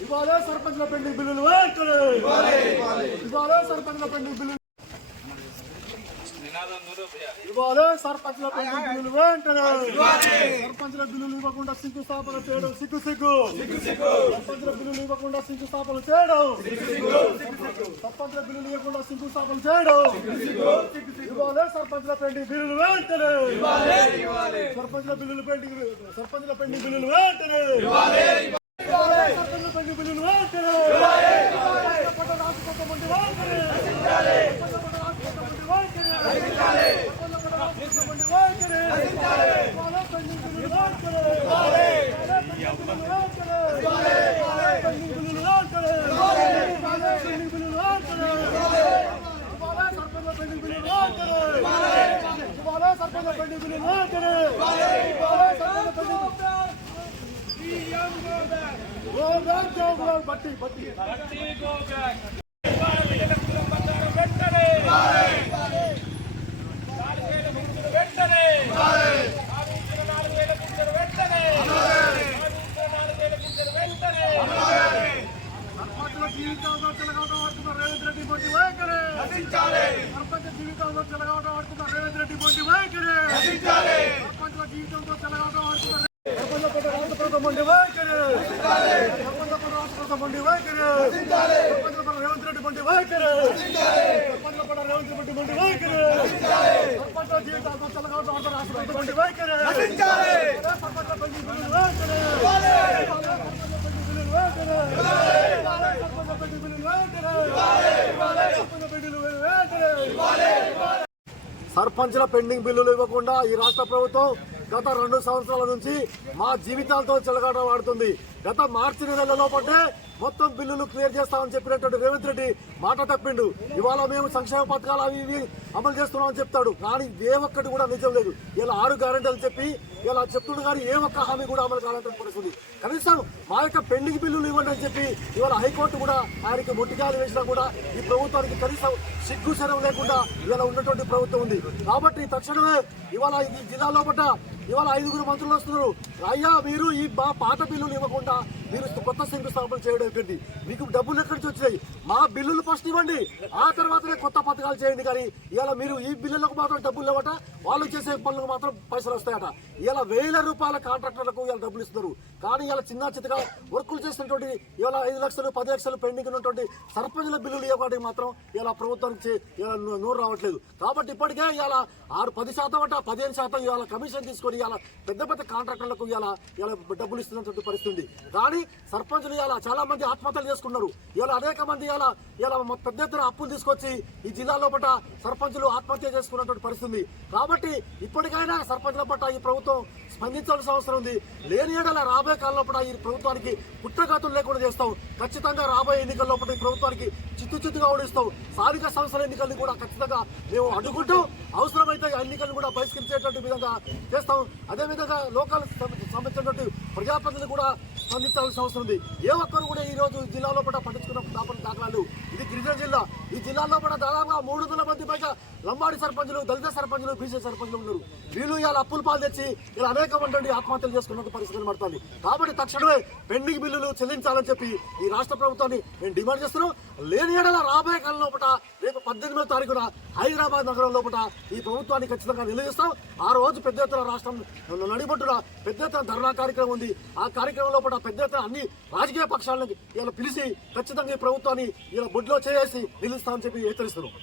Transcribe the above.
ఇవాళ సర్పంచ్ల పెండింగ్ బిల్లులు ఇవాళ సర్పంచ్ల పెండింగ్ బిల్లులు ఇవాళ సర్పంచ్ల పెండింగ్ బిల్లులు వెంటనే సర్పంచ్ల బిల్లులు ఇవ్వకుండా శంకుస్థాపన చేయడం సిగ్గు సర్పంచ్ల బిల్లులు ఇవ్వకుండా శంకుస్థాపన చేయడం సర్పంచ్ల బిల్లులు ఇవ్వకుండా శంకుస్థాపన చేయడం ఇవాళ సర్పంచ్ల పెండింగ్ బిల్లులు వెంటనే సర్పంచ్ల బిల్లులు పెండింగ్ సర్పంచ్ల పెండింగ్ బిల్లులు వెంటనే సర్పంచ్ల పెండింగ్ బిల్లులు వెంటనే జీవితంలో చెలగాటం ఆడుతున్న రేవంత్ రెడ్డి బొట్టి వైఖరి సర్పంచ్ జీవితంలో చెలగాటం ఆడుతున్న రేవంత్ రెడ్డి బొట్టి వైఖరి సర్పంచ్ల జీవితంతో చెలగాటం ఆడుతున్న సర్పంచ్ రాష్ట్ర ప్రభుత్వం బొట్టి వైఖరి సర్పంచ్ రాష్ట్ర ప్రభుత్వం బొట్టి వైఖరి సర్పంచ్ రేవంత్ రెడ్డి బొట్టి వైఖరి సర్పంచ్ రేవంత్ రెడ్డి బొట్టి వైఖరి సర్పంచ్ జీవితంతో చెలగాటం ఆడుతున్న రాష్ట్ర ప్రభుత్వం బొట్టి వైఖరి సర్పంచ్ సర్పంచ్ల పెండింగ్ బిల్లులు ఇవ్వకుండా ఈ రాష్ట్ర ప్రభుత్వం గత 2 సంవత్సరాల నుంచి మా జీవితాలతో చెలగాటం ఆడుతుంది. గత మార్చి నెలలో పట్టే మొత్తం బిల్లులు క్లియర్ చేస్తామని చెప్పినటువంటి రేవంత్ రెడ్డి మాట తప్పిండు. ఇవాళ మేము సంక్షేమ పథకాలు అవి ఇవి అమలు చేస్తున్నామని చెప్తాడు, కానీ ఏ ఒక్కటి కూడా నిజం లేదు. ఇలా 6 గ్యారెంటీలు చెప్పి ఇలా చెప్తుండు, కానీ ఏ ఒక్క హామీ కూడా అమలు కావాలంటే పరిస్థితి. కనీసం మా యొక్క పెండింగ్ బిల్లులు ఇవ్వండి అని చెప్పి ఇవాళ హైకోర్టు కూడా ఆయనకి మొట్టికాయలు వేసినా కూడా ఈ ప్రభుత్వానికి కనీసం సిగ్గు శరం లేకుండా ఇవాళ ఉన్నటువంటి ప్రభుత్వం ఉంది. కాబట్టి తక్షణమే ఇవాళ ఈ జిల్లాలో పట్ట ఇవాళ 5 మంత్రులు వస్తున్నారు. అయ్యా మీరు ఈ మా పాత బిల్లులు ఇవ్వకుండా మీరు కొత్త శంకుస్థాపన చేయడం ఎక్కడిది? మీకు డబ్బులు ఎక్కడి నుంచి వచ్చినాయి? మా బిల్లులు ఫస్ట్ ఇవ్వండి, ఆ తర్వాతనే కొత్త పథకాలు చేయండి. కానీ ఇలా మీరు ఈ బిల్లులకు మాత్రం డబ్బులు లేవట, వాళ్ళు చేసే పనులకు మాత్రం పైసలు వస్తాయట. ఇలా 1000 రూపాయల కాంట్రాక్టర్లకు ఇలా డబ్బులు ఇస్తున్నారు. కానీ ఇలా చిన్న చిన్నగా వర్కులు చేసినటువంటి ఇవాళ 5 లక్షలు 10 లక్షలు పెండింగ్ ఉన్నటువంటి సర్పంచ్ల బిల్లులు ఇవ్వడానికి మాత్రం ఇలా ప్రభుత్వానికి ఇలా నోరు రావట్లేదు. కాబట్టి ఇప్పటికే ఇలా 10% అట 15% ఇవాళ కమిషన్ తీసుకొని ఇలా పెద్ద పెద్ద కాంట్రాక్టర్లకు ఇలా డబ్బులు ఇస్తున్నటువంటి పరిస్థితి. కానీ సర్పంచులు ఇలా చాలా మంది ఆత్మహత్యలు చేసుకున్నారు. ఇలా అనేక మంది ఇలా పెద్ద ఎత్తున అప్పులు తీసుకొచ్చి ఈ జిల్లాలో పట్ల సర్పంచులు ఆత్మహత్య చేసుకున్నటువంటి పరిస్థితి. కాబట్టి ఇప్పటికైనా సర్పంచుల పట్ల ఈ ప్రభుత్వం స్పందించాల్సిన అవసరం ఉంది. లేని ఏడల రాబోయే కాలంలో కూడా ఈ ప్రభుత్వానికి పుట్టగతులు లేకుండా చేస్తాం. ఖచ్చితంగా రాబోయే ఎన్నికల్లో ఈ ప్రభుత్వానికి చిత్తుగా ఓడిస్తాం. స్థానిక సంస్థల ఎన్నికల్ని కూడా ఖచ్చితంగా మేము అడ్డుకుంటూ అవసరమైతే ఎన్నికలను కూడా బహిష్కరించేటువంటి విధంగా చేస్తాం. అదేవిధంగా లోకల్ సంబంధించినటువంటి ప్రజాప్రతినిధులు కూడా స్పందించాల్సిన అవసరం ఉంది. ఏ ఒక్కరు కూడా ఈ రోజు జిల్లాలో కూడా పట్టించుకున్న దాఖలాలు. ఇది గిరిజన జిల్లా. ఈ జిల్లాలో కూడా దాదాపుగా 300 మంది పైగా లంబాడి సర్పంచులు, దళిత సర్పంచులు, బీసీ సర్పంచులు ఉన్నారు. వీళ్ళు ఇలా అప్పులు పాలు తెచ్చి ఇలా అనేక మంది ఆత్మహత్యలు చేసుకున్న పరిస్థితి కనబడుతుంది. కాబట్టి తక్షణమే పెండింగ్ బిల్లులు చెల్లించాలని చెప్పి ఈ రాష్ట్ర ప్రభుత్వాన్ని మేము డిమాండ్ చేస్తున్నాం. లేని ఏడల రాబోయే కాలం లోపల రేపు 18వ తారీఖున హైదరాబాద్ నగరం లోపల ఈ ప్రభుత్వాన్ని ఖచ్చితంగా నిలదీస్తాం. ఆ రోజు పెద్ద ఎత్తున రాష్ట్రం నడిబొట్టున పెద్ద ఎత్తున ధర్నా కార్యక్రమం ఉంది. ఆ కార్యక్రమం లోపల పెద్ద ఎత్తున అన్ని రాజకీయ పక్షాలను ఇలా పిలిచి ఖచ్చితంగా ఈ ప్రభుత్వాన్ని ఇలా బొడ్లో చేసి నిలుస్తామని చెప్పి హెచ్చరిస్తున్నాం.